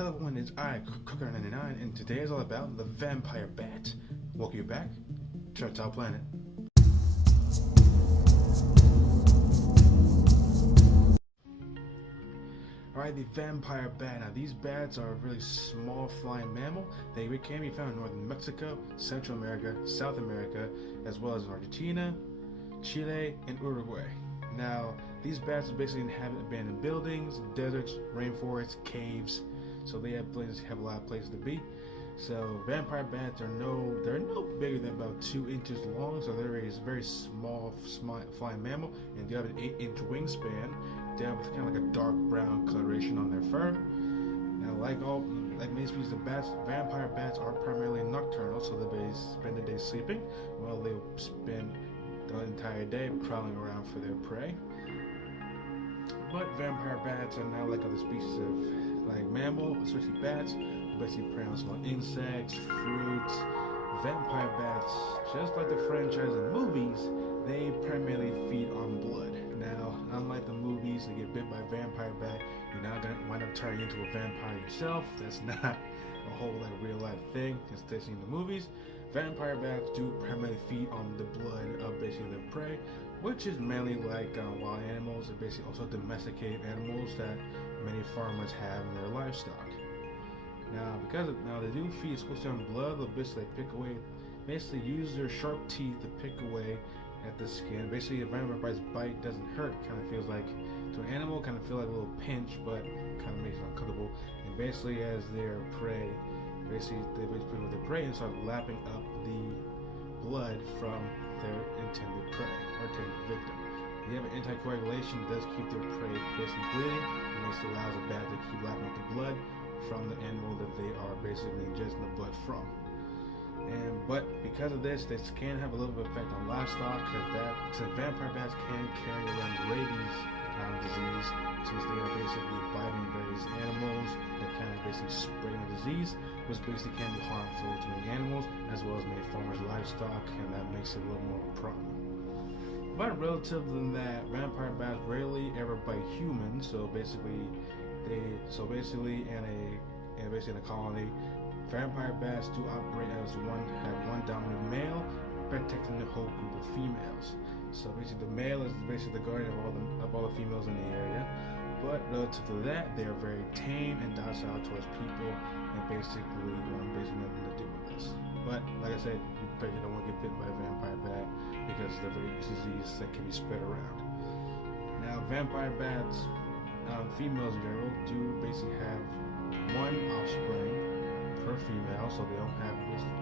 Hello everyone, it's I, Cooker99, and today is all about the vampire bat. Welcome you back to our top planet. Alright, the vampire bat. Now these bats are a really small flying mammal. They can be found in northern Mexico, Central America, South America, as well as Argentina, Chile, and Uruguay. Now, these bats basically inhabit abandoned buildings, deserts, rainforests, caves, so they have a lot of places to be. So vampire bats they're no bigger than about 2 inches long, so they're a very small flying mammal, and they have an 8-inch wingspan. They have kind of like a dark brown coloration on their fur. Now, like many species of bats, vampire bats are primarily nocturnal, so they spend the day sleeping, while they spend the entire day prowling around for their prey. But vampire bats are not like other species of mammal, especially bats, who basically prey on small insects, fruits. Vampire bats, just like the franchise in movies, they primarily feed on blood. Now, unlike the movies, to get bit by a vampire bat, you're not gonna wind up turning into a vampire yourself. That's not a whole real life thing, especially in the movies. Vampire bats do primarily feed on the blood of basically their prey, which is mainly wild animals and basically also domesticated animals that many farmers have in their livestock. Now, they do feed exclusively on blood, they'll basically use their sharp teeth to pick away at the skin. Basically, a vampire bite's bite doesn't hurt. Kind of feels like, to an animal, kind of feel like a little pinch, but kind of makes it uncomfortable. And basically, as their prey, they put with their prey and start lapping up the blood from their intended prey or intended victim. They have an anticoagulation that does keep their prey basically bleeding, and basically allows the bat to keep lapping up the blood from the animal that they are basically ingesting the blood from. But because of this can have a little bit of effect on livestock, because vampire bats can carry around rabies disease, since they are basically biting various animals that kind of basically spread the disease, which basically can be harmful to many animals as well as many farmers' livestock, and that makes it a little more of a problem. But relative than that, vampire bats rarely ever bite humans. So basically in a colony, vampire bats do operate as have one dominant male protecting the whole group of females. So basically, the male is basically the guardian of all the females in the area. But relative to that, they are very tame and docile towards people, and basically want nothing to do with this. But like I said, you probably don't want to get bitten by a vampire bat because of the disease that can be spread around. Now, vampire bats, females in general, do basically have one offspring per female, so they don't have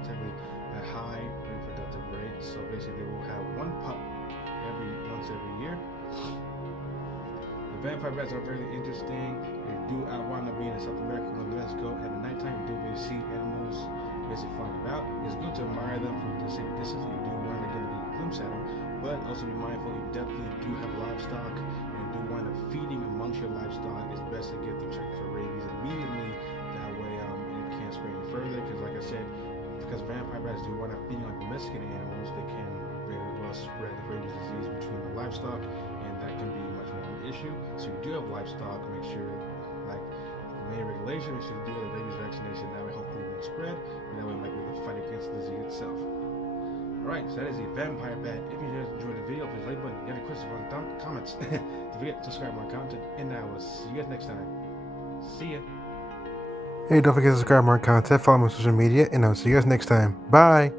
typically a high reproductive rate. So basically, they will have one pup once every year. The vampire bats are very interesting. They do wind up being in South America and Mexico. At the nighttime, you do really see animals basically flying about. It's good to admire them from the same distance. You do want to get a glimpse at them, but also be mindful you definitely do have livestock and do wind up feeding amongst your livestock. It's best to get them checked for rabies immediately. That way, it can't spread any further. Because like I said, because vampire bats do wind up feeding on domesticated animals, they can very well spread the rabies disease between the livestock, and that can be much more of an issue. So if you do have livestock, make sure, main regulation, make sure you do the rabies vaccination. That way, hopefully, it won't spread, and that way, it might be able to fight against the disease itself. Alright, so that is a vampire bat. If you guys enjoyed the video, please like button. If you have any questions or comments, don't forget to subscribe to my content, and I will see you guys next time. See ya. Hey, don't forget to subscribe to my content, follow me on social media, and I'll see you guys next time. Bye.